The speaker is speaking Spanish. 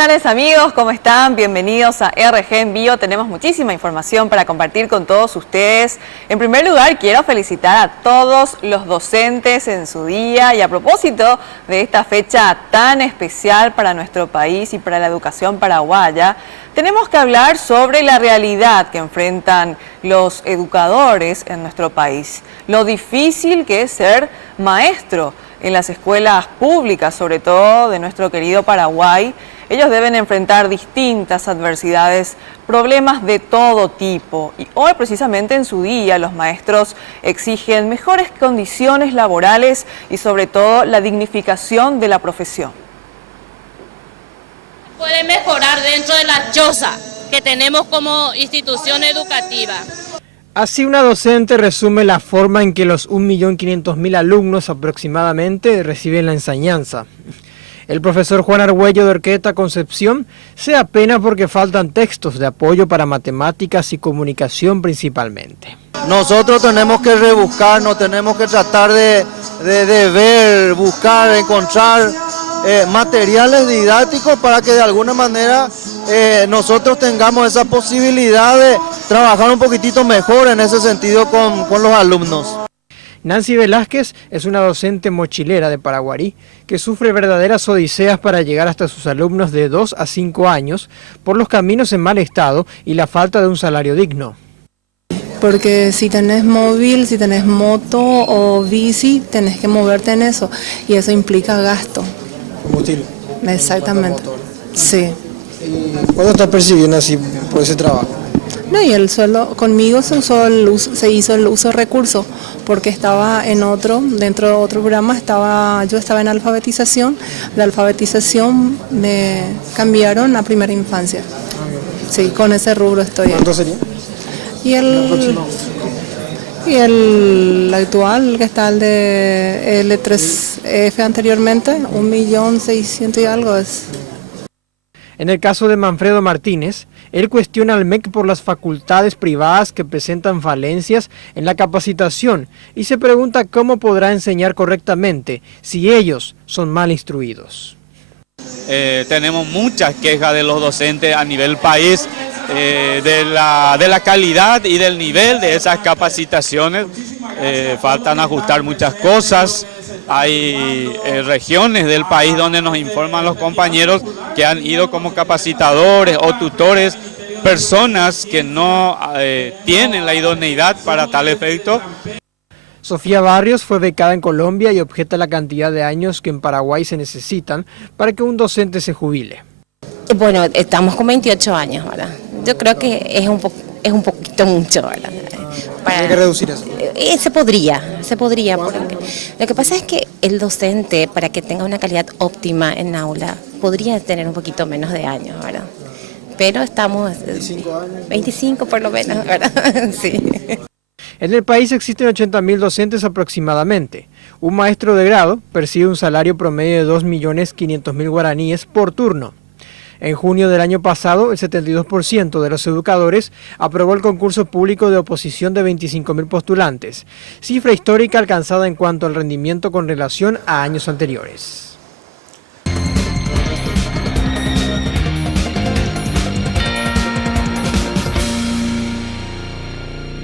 tardes amigos, ¿cómo están? Bienvenidos a RG en Vivo. Tenemos muchísima información para compartir con todos ustedes. En primer lugar, quiero felicitar a todos los docentes en su día y a propósito de esta fecha tan especial para nuestro país y para la educación paraguaya, tenemos que hablar sobre la realidad que enfrentan los educadores en nuestro país, lo difícil que es ser maestro en las escuelas públicas, sobre todo de nuestro querido Paraguay. Ellos deben enfrentar distintas adversidades, problemas de todo tipo. Y hoy, precisamente en su día, los maestros exigen mejores condiciones laborales y sobre todo la dignificación de la profesión. Puede mejorar dentro de la choza que tenemos como institución educativa. Así una docente resume la forma en que los 1.500.000 alumnos aproximadamente reciben la enseñanza. El profesor Juan Argüello de Orqueta Concepción se apena porque faltan textos de apoyo para matemáticas y comunicación principalmente. Nosotros tenemos que rebuscarnos, tenemos que tratar de ver, buscar, encontrar materiales didácticos para que de alguna manera nosotros tengamos esa posibilidad de trabajar un poquitito mejor en ese sentido con los alumnos. Nancy Velázquez es una docente mochilera de Paraguarí que sufre verdaderas odiseas para llegar hasta sus alumnos de 2 a 5 años por los caminos en mal estado y la falta de un salario digno. Porque si tenés móvil, si tenés moto o bici, tenés que moverte en eso y eso implica gasto. ¿Combustible? Exactamente, sí. ¿Y cuánto estás percibiendo así por ese trabajo? No, y el sueldo, conmigo se hizo el uso de recursos, porque estaba en dentro de otro programa, yo estaba en alfabetización, la alfabetización me cambiaron a primera infancia. Sí, con ese rubro estoy. ¿Cuánto sería? Y el actual, que está el de L3F anteriormente, 1.600.000 y algo es. En el caso de Manfredo Martínez, él cuestiona al MEC por las facultades privadas que presentan falencias en la capacitación y se pregunta cómo podrá enseñar correctamente si ellos son mal instruidos. Tenemos muchas quejas de los docentes a nivel país, de la calidad y del nivel de esas capacitaciones. Faltan ajustar muchas cosas. Hay regiones del país donde nos informan los compañeros que han ido como capacitadores o tutores, personas que no tienen la idoneidad para tal efecto. Sofía Barrios fue becada en Colombia y objeta la cantidad de años que en Paraguay se necesitan para que un docente se jubile. Bueno, estamos con 28 años, ¿verdad? Yo creo que es un poquito mucho, ¿verdad? ¿Tiene que reducir eso? Se podría. Porque lo que pasa es que el docente, para que tenga una calidad óptima en aula, podría tener un poquito menos de años, ¿verdad? Pero estamos... 25 años. 25 por lo menos, ¿verdad? Sí. En el país existen 80.000 docentes aproximadamente. Un maestro de grado percibe un salario promedio de 2.500.000 guaraníes por turno. En junio del año pasado, el 72% de los educadores aprobó el concurso público de oposición de 25.000 postulantes, cifra histórica alcanzada en cuanto al rendimiento con relación a años anteriores.